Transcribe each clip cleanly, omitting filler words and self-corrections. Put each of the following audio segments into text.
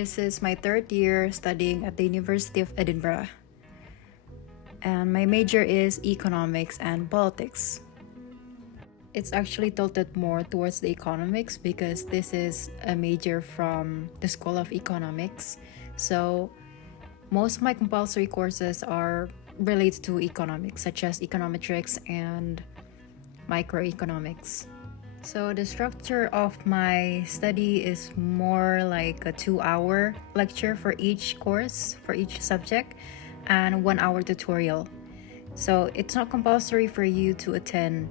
This is my third year studying at the University of Edinburgh, and my major is economics and politics. It's actually tilted more towards the economics because this is a major from the School of Economics. So most of my compulsory courses are related to economics, such as econometrics and microeconomics. So the structure of my study is more like a 2-hour lecture for each course, for each subject, and 1-hour tutorial. So it's not compulsory for you to attend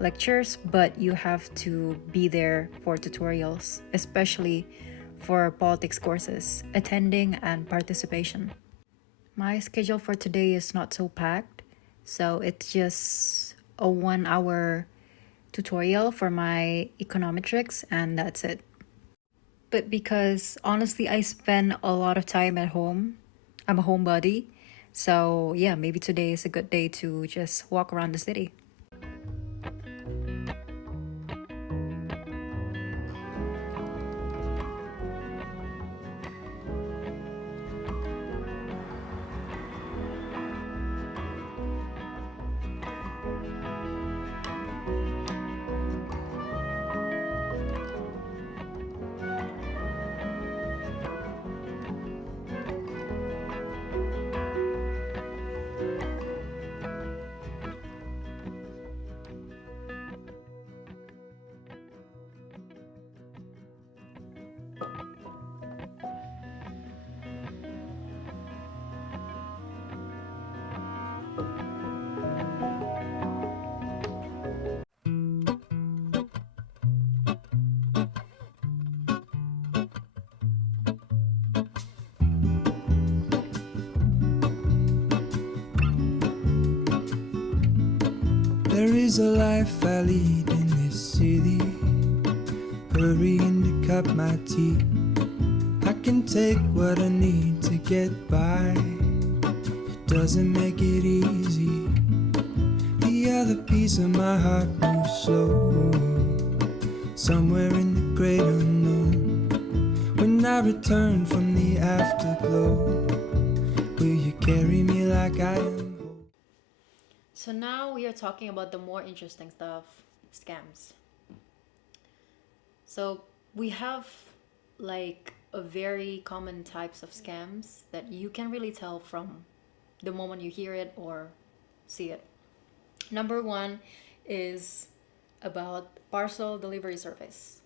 lectures, but you have to be there for tutorials, especially for politics courses, attending and participation. My schedule for today is not so packed, so it's just a 1-hour tutorial for my econometrics, and that's it. But because honestly I spend a lot of time at home, I'm a homebody, so yeah, maybe today is a good day to just walk around the city. There is a life I lead in this city, hurrying to cup my tea. I can take what I need to get by, it doesn't make it easy. The other piece of my heart moves slow, somewhere in the great unknown. When I return from the afterglow, will you carry me like I am? So now we are talking about the more interesting stuff, scams. So we have like a very common types of scams that you can really tell from the moment you hear it or see it. Number one is about parcel delivery service.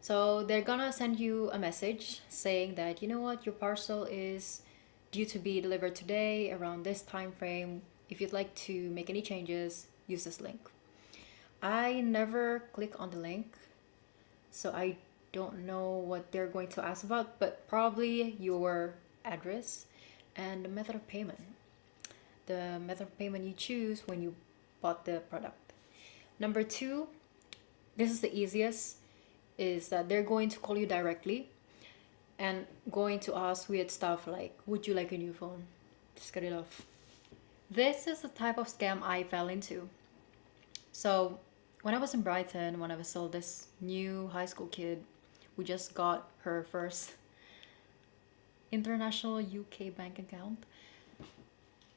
So they're gonna send you a message saying that, you know what, your parcel is due to be delivered today around this time frame. If you'd like to make any changes, use this link. I never click on the link, so I don't know what they're going to ask about, but probably your address and the method of payment. The method of payment you choose when you bought the product. Number two, this is the easiest, is that they're going to call you directly and going to ask weird stuff like, would you like a new phone? Just cut it off. This is the type of scam I fell into. So when I was in Brighton, when I was still this new high school kid who just got her first international UK bank account,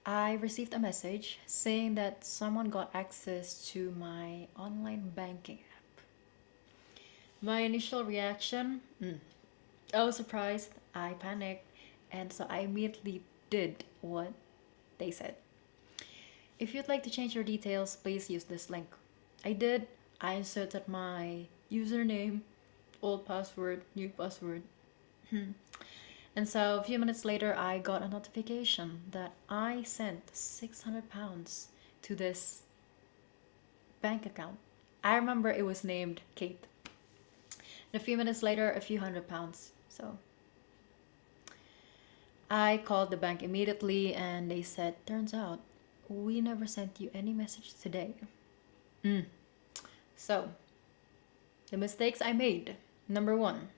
I received a message saying that someone got access to my online banking app. My initial reaction, I was surprised, I panicked, and so I immediately did what they said. If you'd like to change your details, please use this link. I did. I inserted my username, old password, new password. And so a few minutes later, I got a notification that I sent £600 to this bank account. I remember it was named Kate. And a few minutes later, a few £100. So I called the bank immediately and they said, turns out we never sent you any message today. So the mistakes I made. Number one,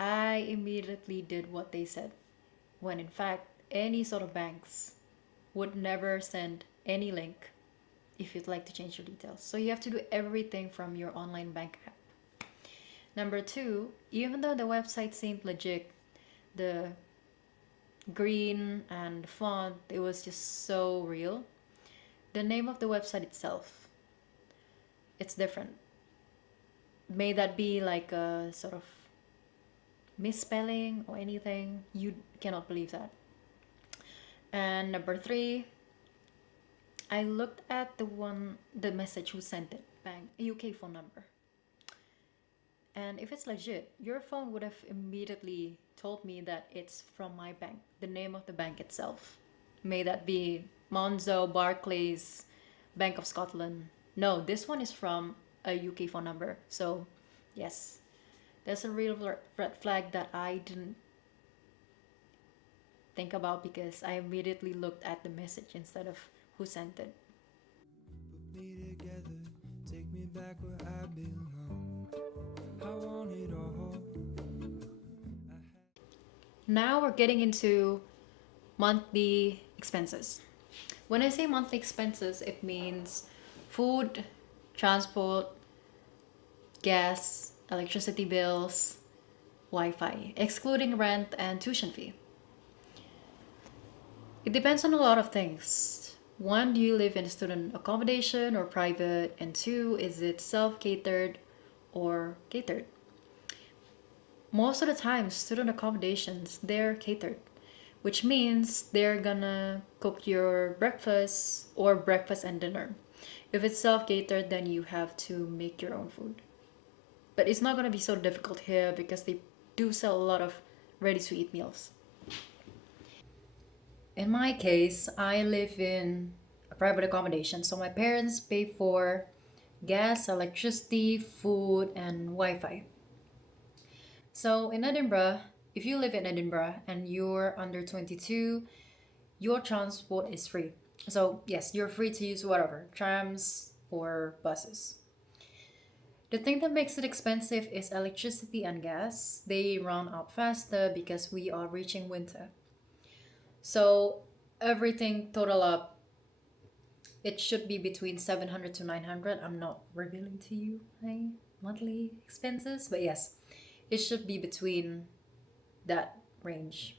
I immediately did what they said, when in fact any sort of banks would never send any link if you'd like to change your details. So you have to do everything from your online bank app. Number two, even though the website seemed legit, The green and the font, it was just so real. The name of the website itself, it's different. May that be like a sort of misspelling or anything, you cannot believe that. And number 3, I looked at the message who sent it, bank, UK phone number. And if it's legit, your phone would have immediately told me that it's from my bank, the name of the bank itself. May that be Monzo, Barclays, Bank of Scotland. No, this one is from a UK phone number. So, yes, there's a real red flag that I didn't think about because I immediately looked at the message instead of who sent it. Put me together, take me back where I belong. I want it all. Now we're getting into monthly expenses. When I say monthly expenses, it means food, transport, gas, electricity bills, Wi-Fi, excluding rent and tuition fee. It depends on a lot of things. 1, do you live in student accommodation or private? And 2, is it self-catered or catered? Most of the time, student accommodations, they're catered, which means they're gonna cook your breakfast or breakfast and dinner. If it's self-catered, then you have to make your own food. But it's not gonna be so difficult here because they do sell a lot of ready-to-eat meals. In my case, I live in a private accommodation, so my parents pay for gas, electricity, food, and Wi-Fi. So in Edinburgh, if you live in Edinburgh and you're under 22, your transport is free. So yes, you're free to use whatever, trams or buses. The thing that makes it expensive is electricity and gas. They run out faster because we are reaching winter. So everything total up, it should be between 700 to 900. I'm not revealing to you my monthly expenses, but yes, it should be between that range.